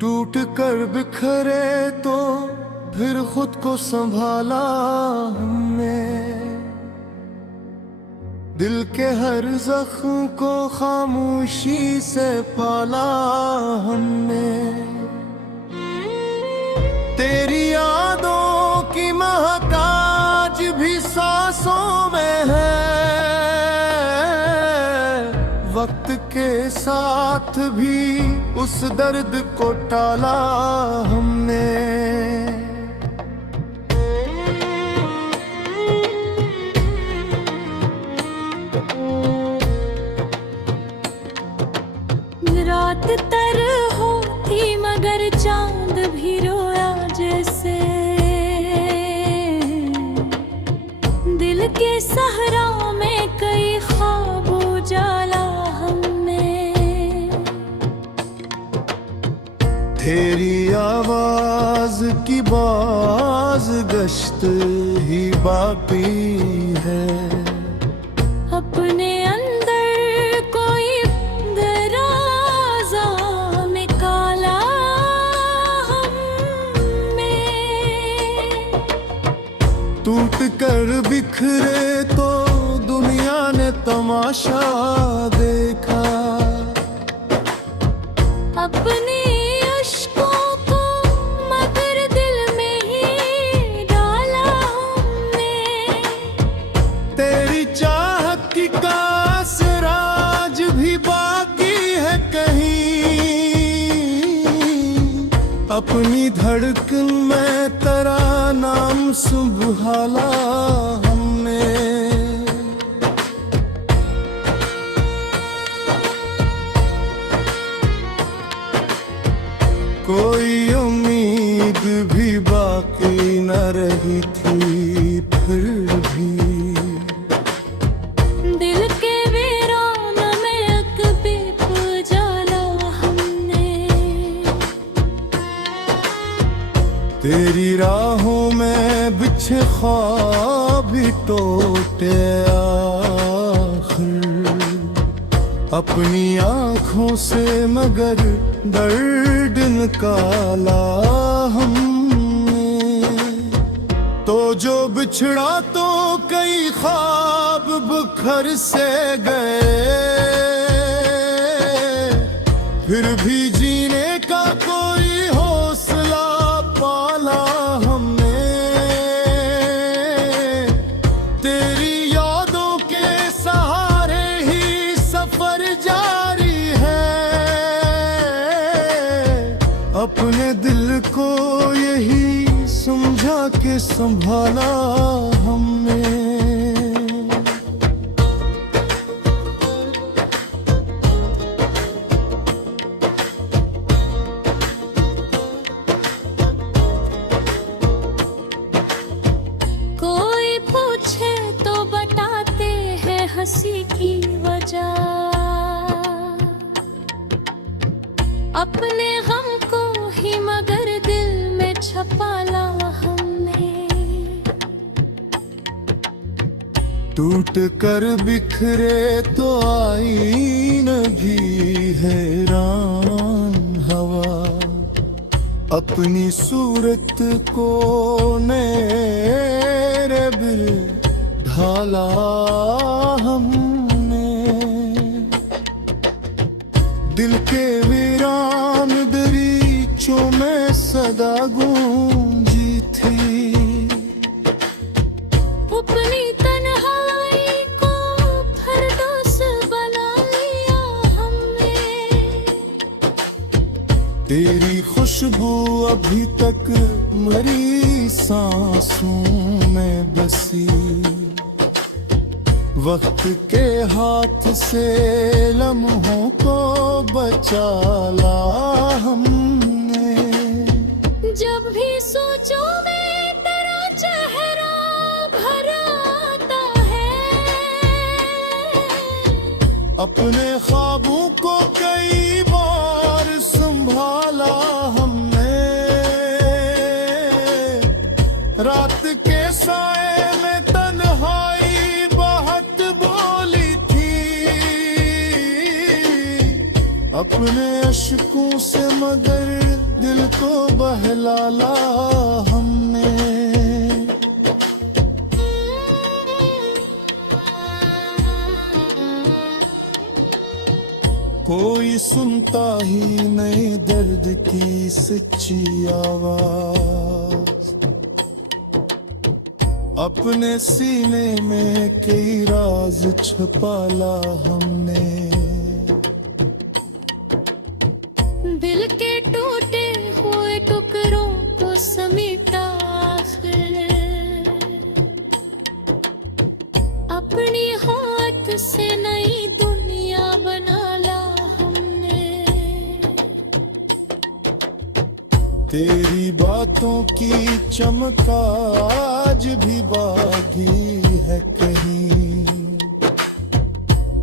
टूट कर बिखरे तो फिर खुद को संभाला हमने। दिल के हर जख्म को खामोशी से पाला हमने। तेरी यादों की महक आज भी सांसों में है। वक्त के साथ भी उस दर्द को टाला हमने। रात तर होती मगर चांद भी रोया जैसे। दिल के सहरा में कई ख्वाब उजाला हमने। तेरी आवाज की बाज गश्त ही बाकी है। अपने अंदर कोई दराजा निकाला हमने। टूट कर बिखरे तो दुनिया ने तमाशा देखा। अपने अश्कों को मगर दिल में ही डाला हमने। तेरी चाहत की कास राज भी बाकी है कहीं। अपनी धड़कन में तेरा नाम सुबहाला हमने। कोई उम्मीद भी बाकी न रही थी फिर भी। दिल के वीरान में अकबे उजाला हमने। तेरी राहों में बिछे ख्वाब भी टूटे आखिर। अपनी आँखों से मगर दर्द निकाला हमने। तो जो बिछड़ा तो कई ख्वाब बिखर से गए। फिर भी जीने का कोई हौसला पाला हमने। तेरी यादों के सहारे ही सफर जारी है। अपने दिल को यही समझा के संभाला हमने। कोई पूछे तो बताते हैं हंसी की वजह। अपने गम को ही मगर दिल में छपाला हमने। टूट कर बिखरे तो आईन भी हैरान हवा। अपनी सूरत को नेरे बिल ढाला हमने। दिल के वीरान दरीचों में सदा गूंजी थी। अपनी तन्हाई को फरदौस बना लिया हमने। तेरी खुशबू अभी तक मरी सांसों में बसी। वक्त के हाथ से लम्हों को बचा ला हमने। जब भी सोचो मैं तेरा चेहरा भर आता है। अपने ख्वाबों को कई बार संभाला हमने। रात के साए में तन्हाई बहुत बोली थी। अपने अश्कों से मगर दिल को बहलाला हमने। कोई सुनता ही नहीं दर्द की सच्ची आवाज, अपने सीने में कई राज छुपाला हमने। दिल के टूटे हुए टुकड़ों को समेटा फिर, अपनी हाथ से नई दुनिया बना ला हमने। तेरी बातों की चमक आज भी बाकी है कहीं,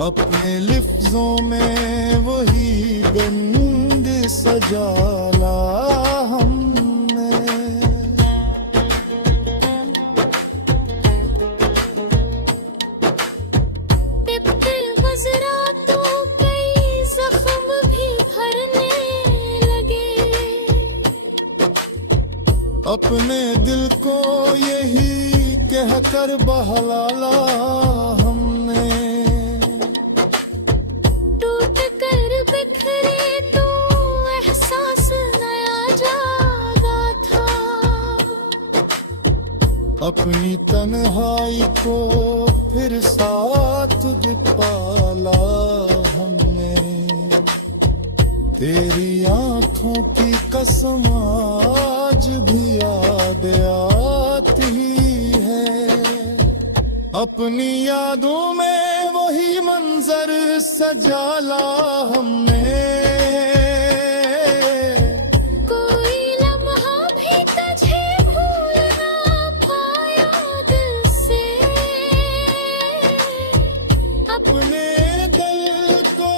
अपने लफ्जों में वही गंध सजाला हमने। टिपते गुजरा तो कई जख्म भी भरने लगे, अपने दिल को यही कहकर बहलाला हमने। टूट कर बिखरे तो एहसास नया जागा था, अपनी तन्हाई को फिर साथ दिखाला हमने। तेरी आंखों की कसम आज भी याद आती है, अपनी यादों में वही मंजर सजाला हमने। कोई लम्हा भी तुझे भूल ना पाया दिल से, अपने दिल को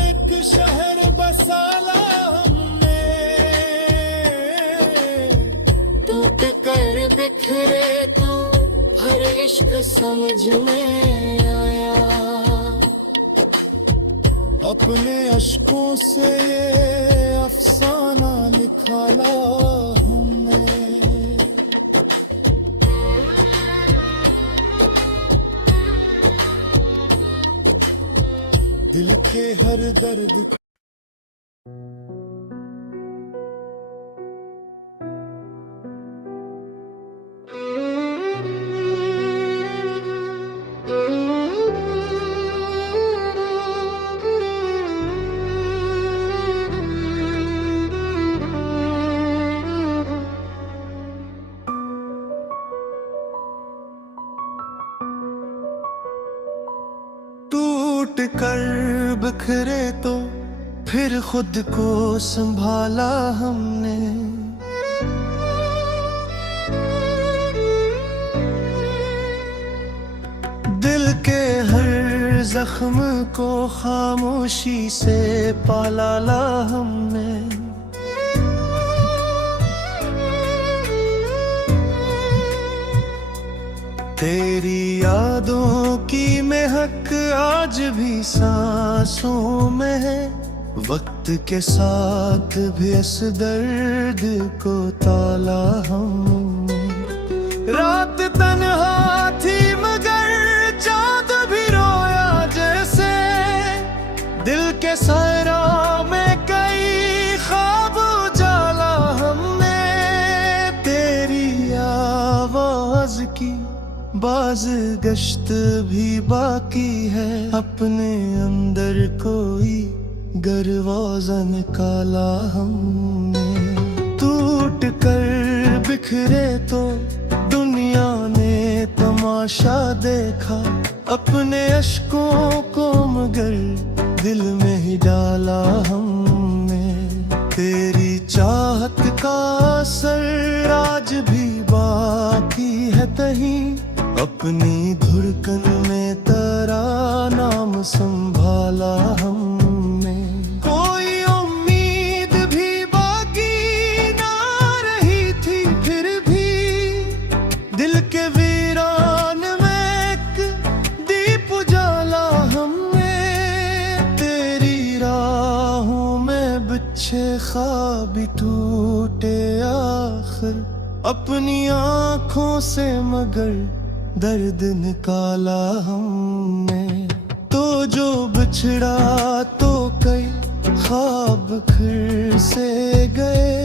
एक शहर बसाला हमने। टूट कर बिखरे तो हर इश्क समझ में आया, अपने अश्कों से ये अफसाना लिखाला हमने। दिल के हर दर्द टूट कर बिखरे तो फिर खुद को संभाला हमने। दिल के हर जख्म को खामोशी से पाला हमने। तेरी यादों की महक आज भी सांसों में है, वक्त के साथ भी इस दर्द को ताला हमने। रात तन्हा थी मगर चाँद भी रोया जैसे, दिल के सहरा में कई ख्वाब उजाला हमने। तेरी आवाज की बाज गश्त भी बाकी है, अपने अंदर कोई गरवाज़ा निकाला हमने। टूट कर बिखरे तो दुनिया ने तमाशा देखा, अपने अश्कों को मगर दिल में ही डाला हमने। तेरी चाहत का असर आज भी बाकी है तहीं, अपनी धड़कन में तेरा नाम संभाला हमने। कोई उम्मीद भी बाकी ना रही थी फिर भी, दिल के वीरान में एक दीप उजाला हमने। तेरी राहों में अच्छे ख्वाब भी टूटे आखिर अपनी आंखों से, मगर दर्द निकाला हमने। तो जो बिछड़ा तो कई ख्वाब फिर से गए,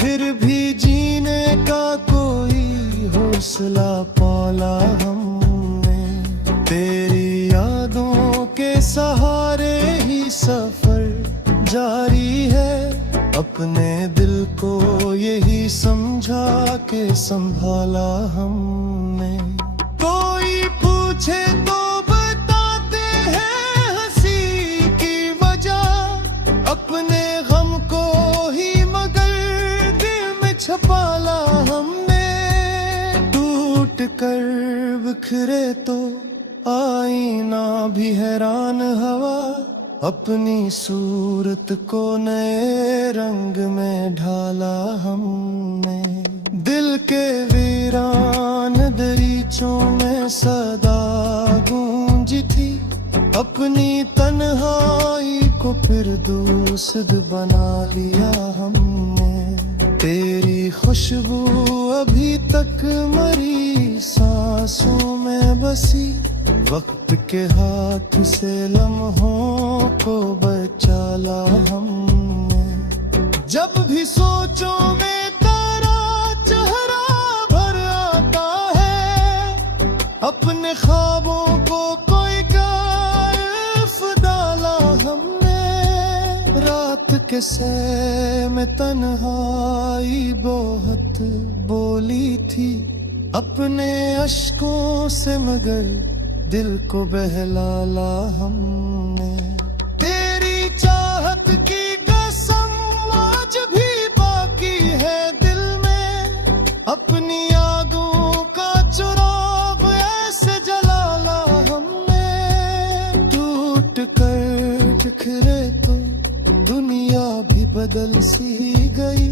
फिर भी जीने का कोई हौसला पाला हमने। तेरी यादों के सहारे ही सफर जारी है, अपने दिल को यही समझा के संभाला हमने। कोई पूछे तो बताते हैं हंसी की वजह, अपने गम को ही मगर दिल में छुपाला हमने। टूट कर बिखरे तो आईना भी हैरान हवा, अपनी सूरत को नए रंग में ढाला हमने। दिल के वीरान दरीचों में सदा गूंजी थी, अपनी तन्हाई को फिर दूसद बना लिया हमने। तेरी खुशबू अभी तक मरी सांसों में बसी, वक्त के हाथ से लम्हों को बचाला हमने। जब भी सोचो में तेरा चेहरा भर आता है, अपने ख्वाबों को कोई कैफ डाला हमने। रात के सैर में तन्हाई बहुत बोली थी, अपने अश्कों से मगर दिल को बहलाला हमने। तेरी चाहत की कसम आज भी बाकी है दिल में, अपनी यादों का चुराग ऐसे जलाला हमने। टूट कर बिखरे तो दुनिया भी बदल सी गई,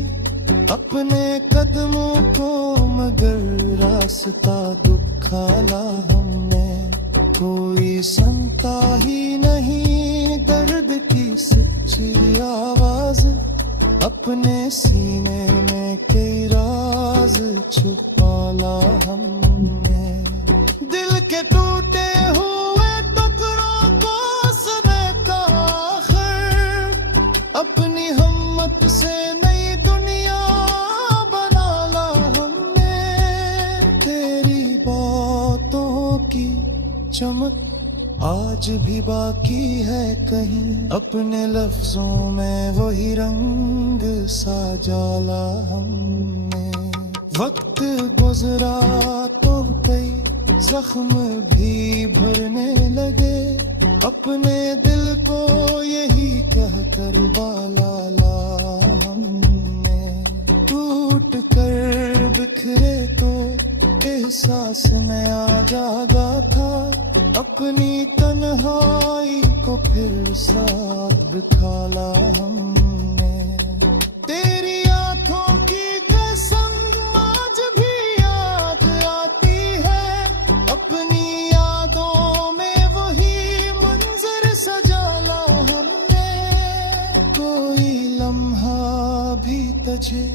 अपने कदमों को मगर रास्ता दुखाला हमने। कोई सुनता ही नहीं दर्द की सच्ची आवाज, अपने सीने में कई राज छुपाला हमने। दिल के टूटे हुए टुकड़ों को समेटा आखिर, अपनी हिम्मत से नई दुनिया बनाला हमने। तेरी बातों की चमक आज भी बाकी है कहीं, अपने लफ्जों में वही रंग सा जाला हमने। वक्त गुजरा तो कई जख्म भी भरने लगे, अपने दिल को यही कहकर बाला ला हमने। टूट कर बिखरे तो एहसास नया जागा था, अपनी तन्हाई को फिर साथ दिखाला हमने। तेरी आंखों की कसम आज भी याद आती है, अपनी यादों में वही मंजर सजाला हमने। कोई लम्हा भी तुझे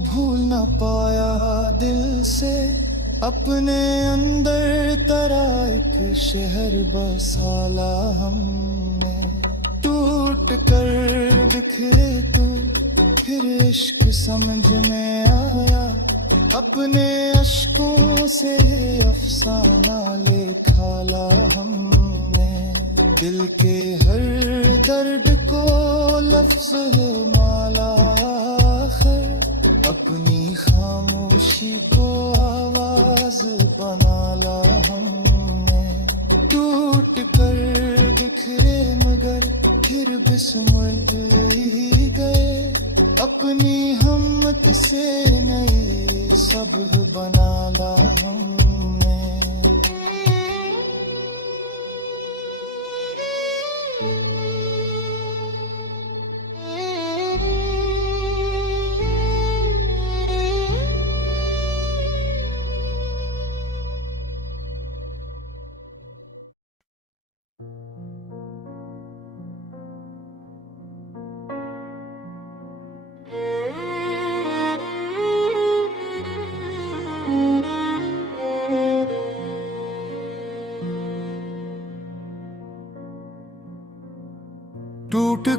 भूल न पाया दिल से, अपने अंदर तेरा एक शहर बसाला हमने। टूट कर बिखरे तो फिर इश्क समझ में आया, अपने अश्कों से अफसाना लिखाला हमने। दिल के हर दर्द को लफ्ज माला आखिर, अपनी खामोशी को आवाज बनाला हमने। टूट कर बिखरे मगर फिर बिस्मिल ही गए, अपनी हिम्मत से नए सबह बनाला हमने।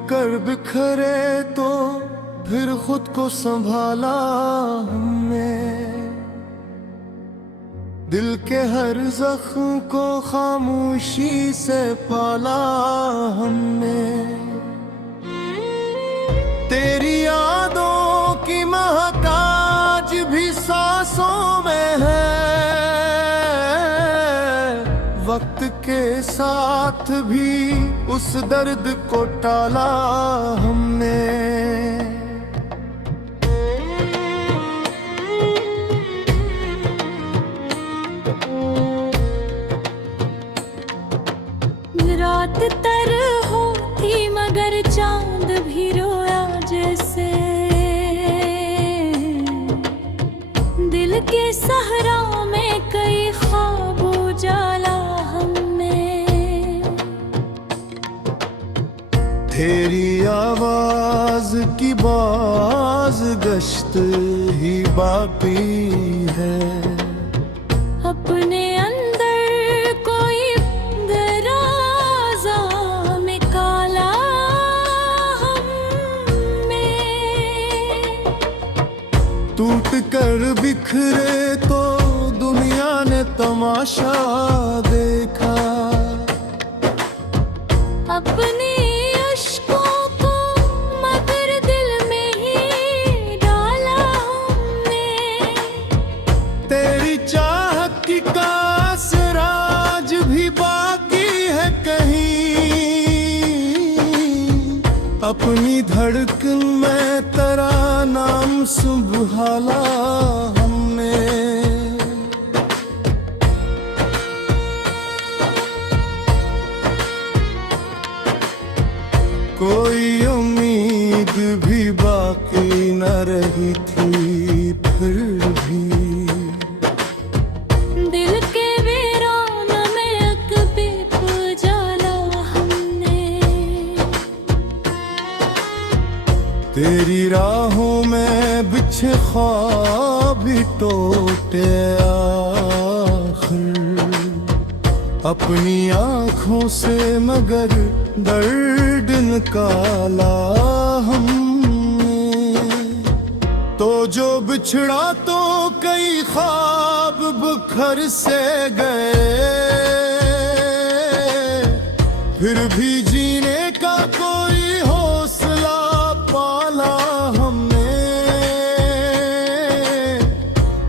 कर बिखरे तो फिर खुद को संभाला हमने, दिल के हर जख्म को खामोशी से पाला हमने। तेरी यादों की महक आज भी सांसों में है, वक्त के साथ भी उस दर्द को टाला हमने। रात तर होती मगर चांद भी रोया जैसे, दिल के सहरा में कई ख्वाब उजाला हमने। तेरी आवाज की बाज गश्त ही बाकी है, अपने अंदर कोई दराजा में काला हमने। टूट कर बिखरे तो दुनिया ने तमाशा देखा, अपने अश्कों को मगर दिल में ही डाला हमने। तेरी चाहत की कास राज भी बाकी है कहीं, अपनी धड़कन में तेरा नाम सुबहाला हमने। कोई उम्मीद भी बाकी न रही थी फिर भी, दिल के वीरान में अकबे पुजाला हमने। तेरी राहों में बिछे ख्वाब भी टूटे आखिर, अपनी आँखों से मगर दर्द निकाला हमने। तो जो बिछड़ा तो कई ख्वाब बिखर से गए, फिर भी जीने का कोई हौसला पाला हमने।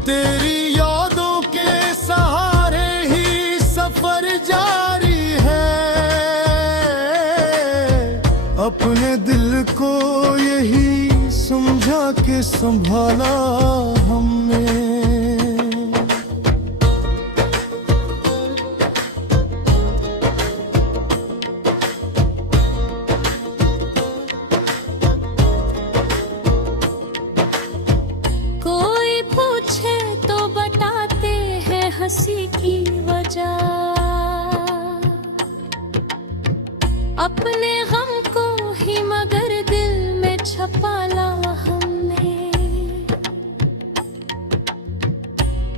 तेरी यादों के सहारे ही सफर जारी है, अपने दिल को यही समझा के संभाला हमने। कोई पूछे तो बताते हैं हंसी की वजह, अपने गम को ही मगर दिल में छपाला हमने।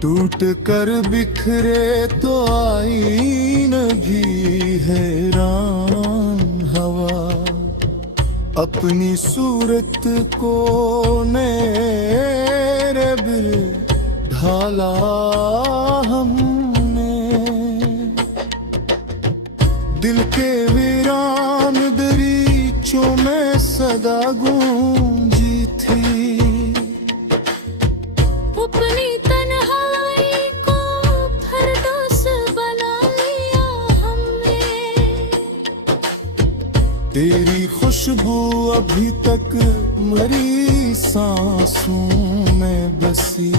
टूट कर बिखरे तो आईन भी हैरान हवा, अपनी सूरत को नेरे बिर ढाला हमने। दिल के वीरान दरीचों में सदा गूंजी थी, अपनी तन्हाई को फरदौस बना लिया हमने। तेरी खुशबू अभी तक मरी सांसों में बसी,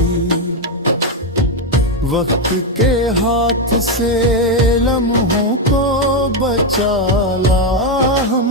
वक्त के हाथ से लम्हों को बचा ला हम।